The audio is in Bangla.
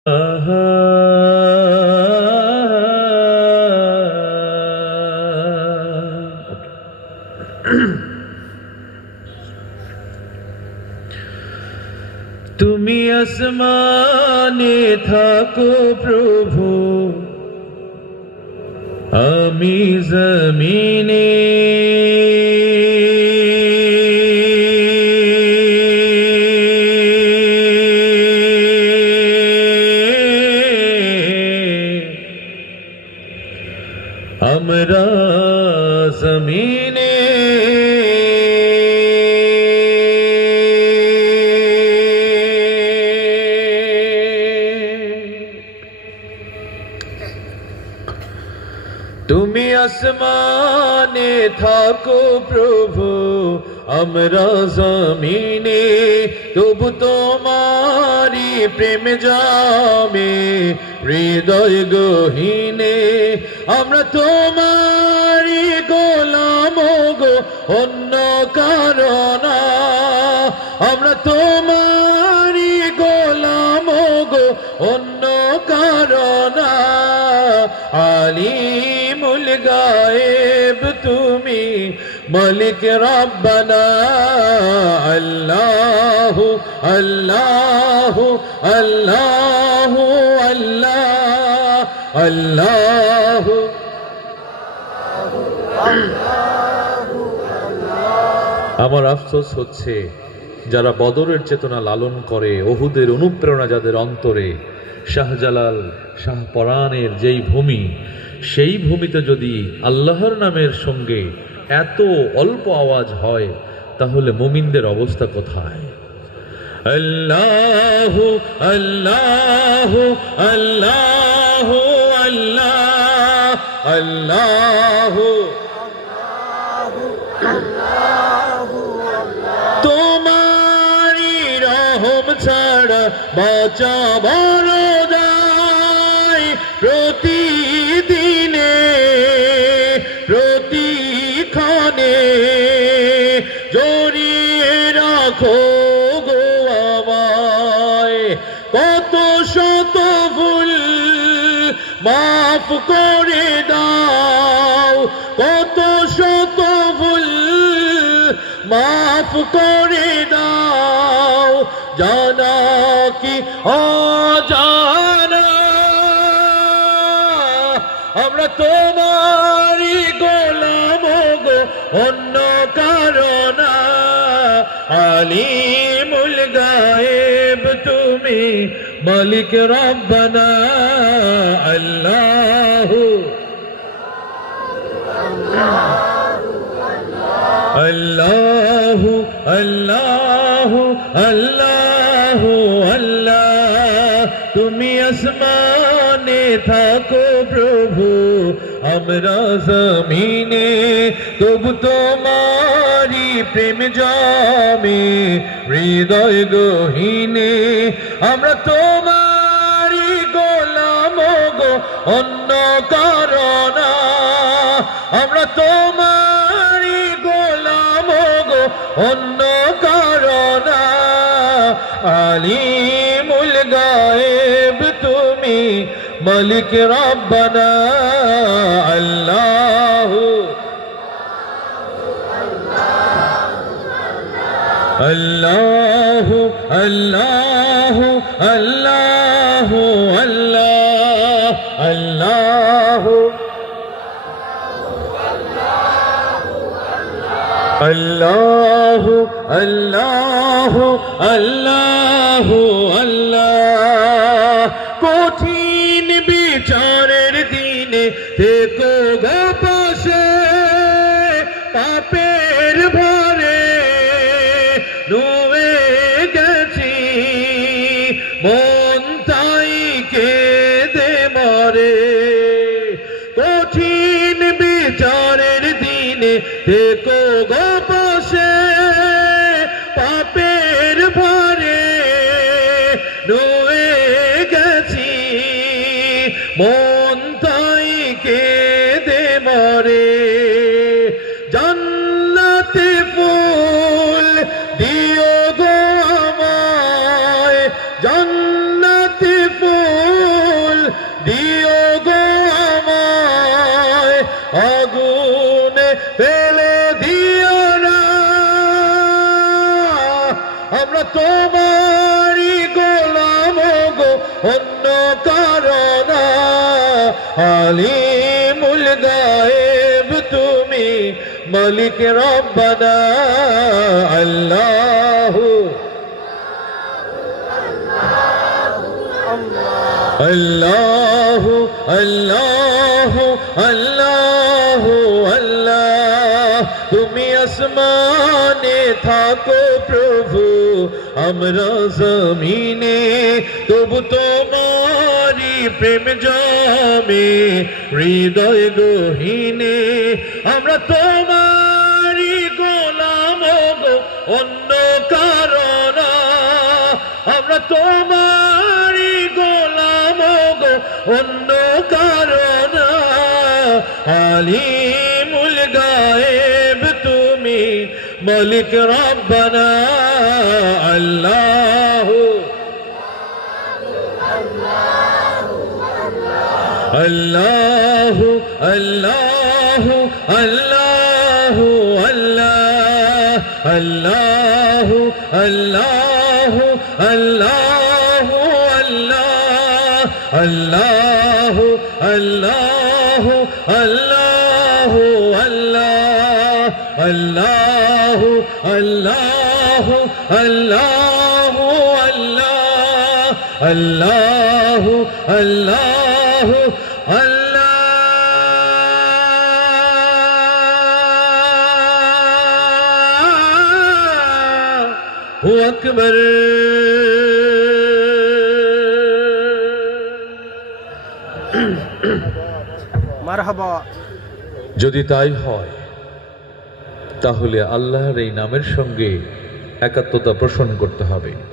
তুমি আসমানে থাকো প্রভু, আমি জমিনে। আমরা জমিনে তুমি আসমানে থাকো প্রভু, আমরা জমিনে। তবু তোমারি প্রেম জামে হৃদয় গহীনে। আমরা তোমারি গোলাম গো, অন্য কারণ। আমরা তোমারি গোলাম গো, অন্য কারণ। আলিমুল গায়েব তুমি, মালিক রব্বানা। আল্লাহু আল্লাহু আল্লাহু আল্লাহ আল্লাহু। আমার আফসোস হচ্ছে যারা বদরের চেতনা লালন করে, ওহুদের অনুপ্রেরণা যাদের অন্তরে, শাহজালাল শাহপরাণের যেই ভূমি, সেই ভূমিতে যদি আল্লাহর নামের সঙ্গে এত অল্প আওয়াজ হয়, তাহলে মুমিনদের অবস্থা কোথায়? আল্লাহু আল্লাহু আল্লাহু আল্লাহ আল্লাহু। তোমারি রহম ছাড়া বাঁচা বড় দায়। প্রতিদিনে প্রতিক্ষণে জড়িয়ে রাখো গো আমায়। কত শত ভুল মাফ করে দাও, কত শত ভুল মাফ করে দাও। জানা কি অজানা, আমরা তোমারি গোলাম গো, অন্য কারণ। আলিমুল গায়েব তুমি, মালিক রব্বানা। আল্লাহু আল্লাহু আল্লাহু আল্লাহু আল্লাহ। তুমি আসমানে থাকো প্রভু, আমরা জমিনে। তবু তোমারি প্রেম জামে হৃদয় গহীনে। আমরা তোমারি গোলাম গো, অন্য কারণ। আমরা তোমারি গোলাম গো, অন্য কারণ। আলিমুল গায়েব তুমি, মালিক রব্বানা। আল্লাহু আল্লাহু আল্লাহু আল্লাহু আল্লাহ আল্লাহু আল্লাহু আল্লাহু আল্লাহু আল্লাহ। কঠিন বিচারের দিনে থেকো গো পাশে, পাপের ভারে নুয়ে গেছি, মন তাই কেঁদে মরে। কঠিন বিচারের দিনে থেকো গো পাশে, পাপের ভারে নুয়ে গেছি, মন তাই কেঁদে মরে। জান্নাতে ফুল দিও গো আমায়, জান্নাতে ফুল অন্য কারো না। আলিমুল গায়েব তুমি, মালিক রব্বানা। আল্লাহু আল্লাহু আল্লাহু আল্লাহু আল্লাহ। তুমি আসমানে থাকো প্রভু, আমরা জমিনে, তবু তোমারি প্রেম জমে হৃদয় গহীনে। আমরা তোমারি গোলাম গো, অন্য কারো না। আমরা তোমারি গোলাম গো, অন্য কারো না। আলিমুল গায়েব তুমি, মালিক রব্বানা। আল্লাহু আল্লাহু আল্লাহু আল্লাহু আল্লাহ। আল্লাহু আল্লাহু আল্লাহু আল্লাহ। আল্লাহু আল্লাহু আল্লাহু আল্লাহ। আল্লাহু আল্লাহু আল্লাহু আল্লাহ। আল্লাহু আল্লাহু আল্লাহু আকবার। মারহাবা। যদি তাই হয় তাহলে আল্লাহর এই নামের সঙ্গে একাত্মতা পোষণ করতে হবে।